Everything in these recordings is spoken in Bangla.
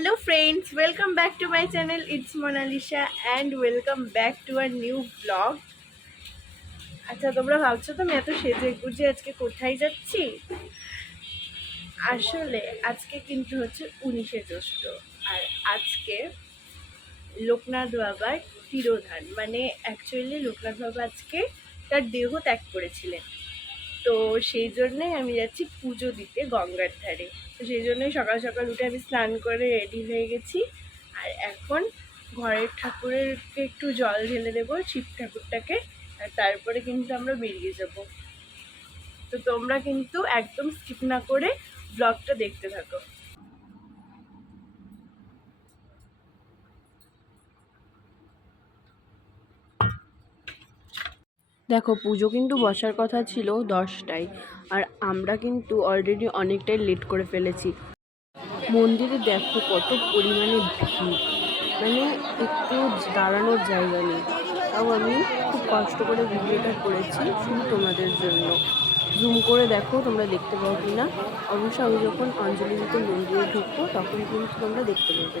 Hello friends welcome back to my channel it's Monalisa and welcome back to our new blog আচ্ছা তোমরা ভাবছ তো আমি এত সেজে গুজে আজকে কোথায় যাচ্ছি? আসলে আজকে কিন্তু হচ্ছে উনিশে জ্যৈষ্ঠ আর আজকে লোকনাথ বাবার তিরোধান। মানে অ্যাকচুয়ালি লোকনাথ বাবা আজকে তার দেহ ত্যাগ করেছিলেন। তো সেই জন্যই আমি যাচ্ছি পুজো দিতে গঙ্গার ধারে। তো সেই জন্যই সকাল সকাল উঠে আমি স্নান করে রেডি হয়ে গেছি। আর এখন ঘরের ঠাকুরেরকে একটু জল ঢেলে দেবো, শিব ঠাকুরটাকে, আর তারপরে কিন্তু আমরা বেরিয়ে যাব। তো তোমরা কিন্তু একদম স্কিপ না করে ব্লগটা দেখতে থাকো। দেখো, পুজো কিন্তু বসার কথা ছিল দশটায়, আর আমরা কিন্তু অলরেডি অনেকটাই লেট করে ফেলেছি। মন্দিরে দেখো কত পরিমাণে ভিড় মানে একটু দাঁড়ানোর জায়গা নেই। তাও আমি খুব কষ্ট করে ভিডিওটা করেছি শুধু তোমাদের জন্য। জুম করে দেখো তোমরা দেখতে পাও কি না অবশ্য আমি যখন অঞ্জলি দিতে মন্দিরে ঢুকবো, তখন কিন্তু তোমরা দেখতে পাবে।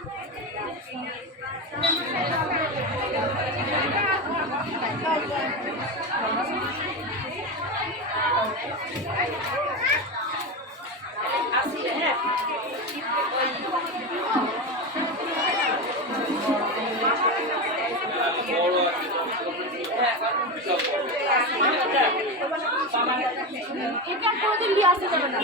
কোনোদিন দিয়ে আসতে যাবে না।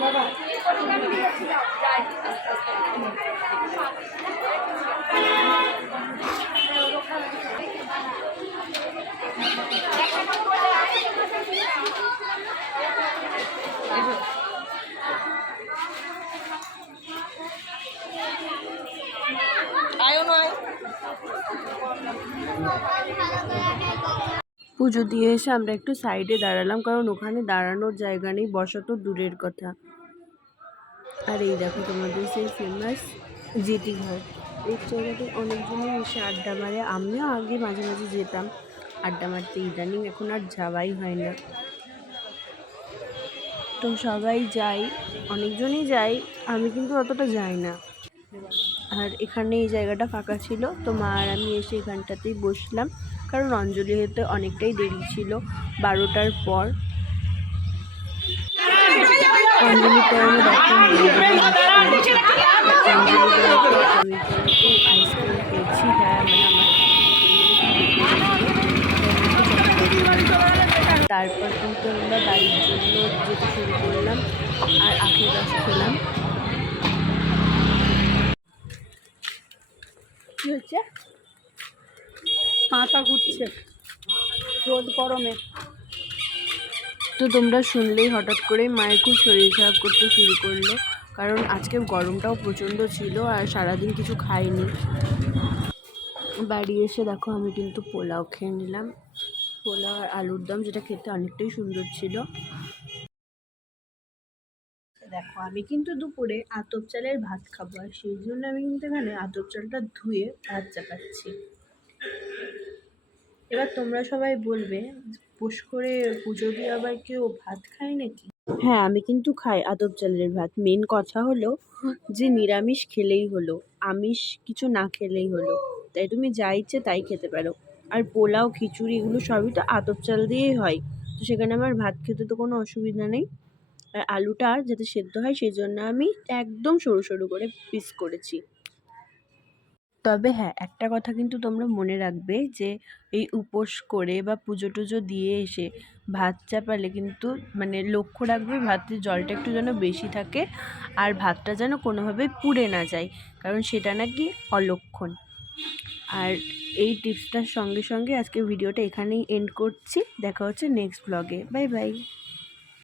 বাবা যাই পুজো দিয়ে এসে আমরা একটু সাইডে দাঁড়ালাম, কারণ ওখানে দাঁড়ানোর জায়গা নেই, বসা তো দূরের কথা। আর এই দেখো তোমাদের সেই ফেমাস জেটি ঘর। এই জায়গাতে অনেকজনই এসে আড্ডা মারে। আমিও আগে মাঝে মাঝে যেতাম। আড্ডা মারতে ইদানিং এখন আর যাওয়াই হয় না। তো সবাই যাই, অনেকজনই যাই, আমি কিন্তু অতটা যাই না। আর এখানে এই জায়গাটা ফাঁকা ছিল, তো মা আর আমি এসে এখানটাতেই বসলাম। কারণ অঞ্জলি হতে অনেকটাই দেরি ছিল বারোটার পর। অঞ্জলি আইসক্রিম হ্যাঁ তারপর কিন্তু আমরা বাড়ির জন্য যেতে শুরু করলাম, আর আখের রস খেলাম। কি হচ্ছে? মাথা ঘুরছে। রোদ গরমে। তো তোমরা শুনলেই হঠাৎ করে মায়ের খুব শরীর খারাপ করতে শুরু করল। কারণ আজকে গরমটাও প্রচণ্ড ছিল আর সারাদিন কিছু খাইনি। বাড়ি এসে দেখো আমি কিন্তু পোলাও খেয়ে নিলাম। পোলাও আর আলুর দম, যেটা খেতে অনেকটাই সুন্দর ছিল। দেখো, আমি কিন্তু দুপুরে আতপ চালের ভাত খাব আর সেই জন্য আমি কিন্তু এখানে আতপ চালটা ধুয়ে ভাত চাপাচ্ছি। এবার তোমরা সবাই বলবে, পুষ করে পুজো দিয়ে আবার কেউ ভাত খায় নাকি? হ্যাঁ আমি কিন্তু খাই আদব চালের ভাত। মেন কথা হলো যে নিরামিষ খেলেই হলো, আমিষ কিছু না খেলেই হলো। তাই তুমি যা ইচ্ছে তাই খেতে পারো। আর পোলাও, খিচুড়ি এগুলো সবই তো আতপ চাল দিয়েই হয়। তো সেখানে আমার ভাত খেতে তো কোনো অসুবিধা নেই। আর আলুটা যাতে সেদ্ধ হয়, সেই জন্য আমি একদম সরু সরু করে পিস করেছি। তবে হ্যাঁ একটা কথা কিন্তু তোমরা মনে রাখবে যে, এই উপোস করে বা পুজো টুজো দিয়ে এসে ভাত চাপালে কিন্তু মানে লক্ষ্য রাখবে ভাতের জলটা একটু যেন বেশি থাকে আর ভাতটা যেন কোনোভাবে পুড়ে না যায়, কারণ সেটা নাকি অলক্ষণ। আর এই টিপসটার সঙ্গে সঙ্গে আজকে ভিডিওটা এখানেই এন্ড করছি। দেখা হচ্ছে নেক্সট ব্লগে বাই বাই